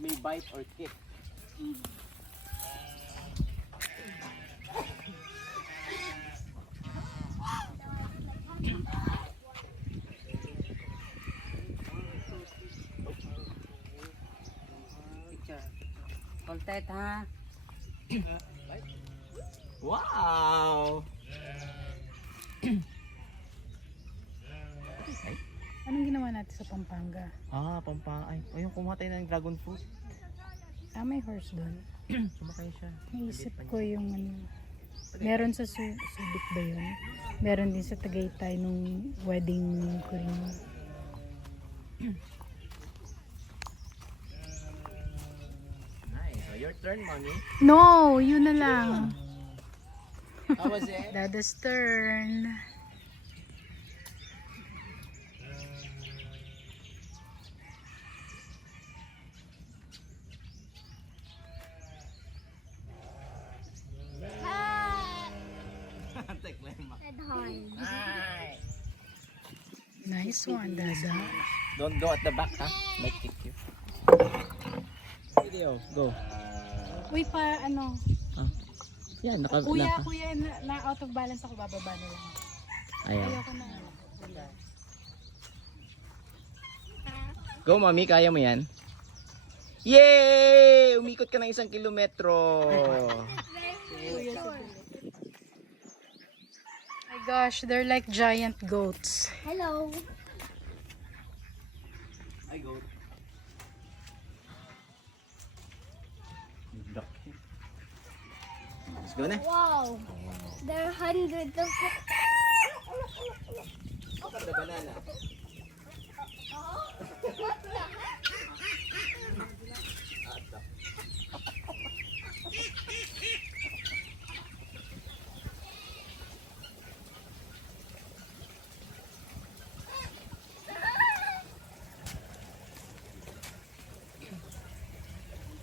May bite or kick. Content ha. Wow! Anong ginawa natin sa Pampanga? Ay, yung kumatay ng dragon fruit. May horse doon. Sumakay siya. Naisip ko yung ano, meron sa Subic ba yun? Meron din sa Tagaytay nung wedding ko rin. Nice. So your turn, mommy. No, yun na lang. How was it? Dada's turn. Nice one, Dada. Don't go at the back, ha? Might kick you. Video, go. Uy, ano? Yan, Kuya, na out of balance ako, bababa na lang. Ayan. Ayoko na. Go, mommy. Kaya mo yan. Yay! Umikot ka ng 1 kilometro. My gosh, they're like giant goats. Hello. I go. Let's go na. Wow. There are hundreds of. The banana.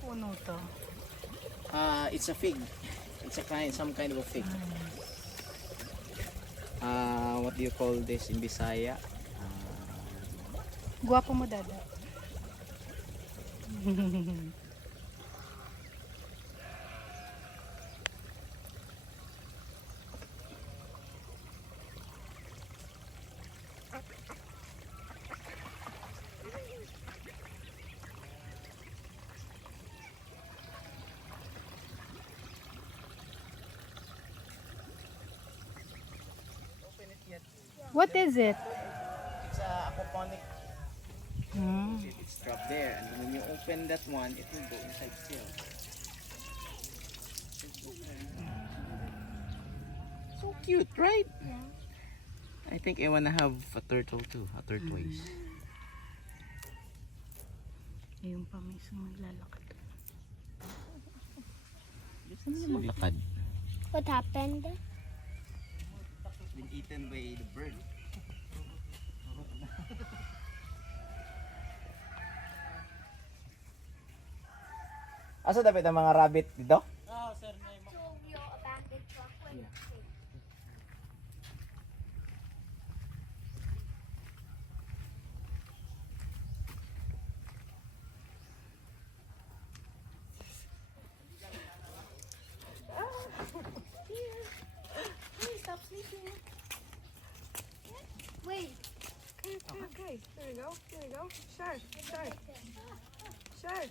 Puno to. It's a fig. It's some kind of a fig. What do you call this in Bisaya? Guwapo mo, Dada. What is it? It's a aquaponic. It's trapped there, and when you open that one, it will go inside still. So cute, right? Yeah. I think I wanna have a turtle too, a tortoise. Yung pa may maglalakad. Saan na maglakad? What happened? Been eaten by the bird. Asa dapat ang mga rabbit dito? Stop sleeping. Wait. Okay, there we go. There we go. Shark, shark, shark.